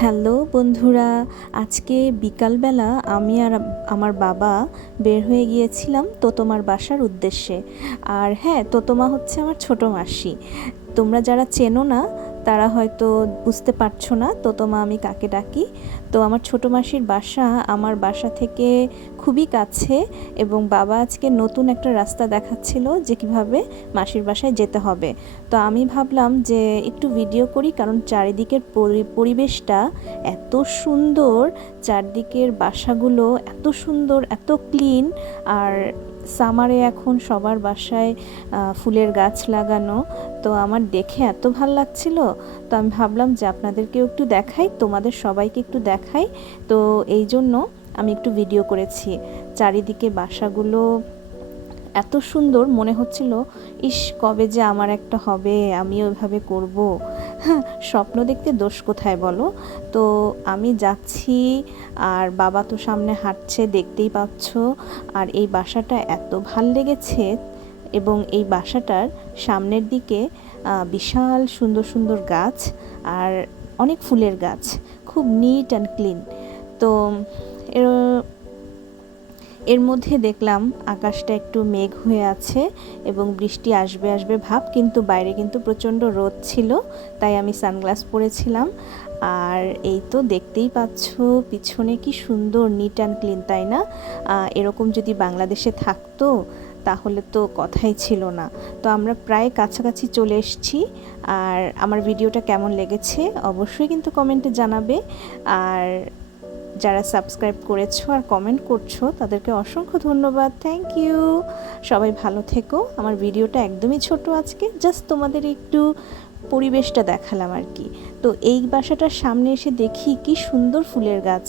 Hello বন্ধুরা, আজকে বিকালবেলা আমি আর আমার বাবা বের হয়ে গিয়েছিলাম তোতোমার বাসার উদ্দেশ্যে। আর হ্যাঁ তোতোমা হচ্ছে আমার ছোট মাসি। তোমরা যারা চেনো না তারা হয়তো বুঝতে পারছ না, তো তোমা আমি কাকে ডাকি? তো আমার ছোটো মাসির বাসা আমার বাসা থেকে খুবই কাছে এবং বাবা আজকে নতুন একটা রাস্তা দেখাচ্ছিল যে কীভাবে মাসির বাসায় যেতে হবে। তো আমি ভাবলাম যে একটু ভিডিও করি কারণ চারিদিকের পরি- পরিবেশটা এত সুন্দর, চারদিকের বাসাগুলো এত সুন্দর, এত ক্লিন আর সামারে এখন সবার বাসায় ফুলের গাছ লাগানো। তো আমার দেখে এত ভালো লাগছিল, তো আমি ভাবলাম যে আপনাদেরকেও একটু দেখাই, তোমাদের সবাইকে একটু দেখাই। তো এই জন্য আমি একটু ভিডিও করেছি। চারিদিকে বাসাগুলো এত সুন্দর, মনে হচ্ছিল, ইস, কবে যে আমার একটা হবে, আমিও এভাবে করব। স্বপ্ন দেখতে দোষ কোথায় বলো? তো আমি যাচ্ছি আর বাবা তো সামনে হাঁটছে, দেখতেই পাচ্ছ। আর এই বাসাটা এত ভালো লেগেছে এবং এই বাসাটার সামনের দিকে বিশাল সুন্দর সুন্দর গাছ আর অনেক ফুলের গাছ। খুব নিট অ্যান্ড ক্লিন তো এর এর মধ্যে দেখলাম আকাশটা একটু মেঘ হয়ে আছে এবং বৃষ্টি আসবে আসবে ভাব, কিন্তু বাইরে কিন্তু প্রচণ্ড রোদ ছিল, তাই আমি সানগ্লাস পরেছিলাম। আর এই তো দেখতেই পাচ্ছ, পিছনে কি সুন্দর নিট অ্যান্ড ক্লিন তাই না? এরকম যদি বাংলাদেশে থাকতো, তাহলে তো কথাই ছিল না। তো আমরা প্রায় কাছাকাছি চলে এসেছি, আর আমার ভিডিওটা কেমন লেগেছে অবশ্যই কিন্তু কমেন্টে জানাবে। আর যারা সাবস্ক্রাইব করেছ আর কমেন্ট করছ, তাদেরকে অসংখ্য ধন্যবাদ। থ্যাংক ইউ সবাই ভালো থেকো। আমার ভিডিওটা একদমই ছোট আজকে জাস্ট তোমাদের একটু পরিবেশটা দেখালাম আর কি। তো এই বাসাটার সামনে এসে দেখি কি সুন্দর ফুলের গাছ।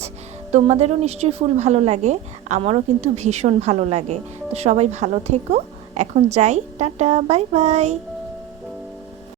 তোমাদেরও নিশ্চয়ই ফুল ভালো লাগে, আমারও কিন্তু ভীষণ ভালো লাগে। তো সবাই ভালো থেকো। এখন যাই। Tata, bye bye.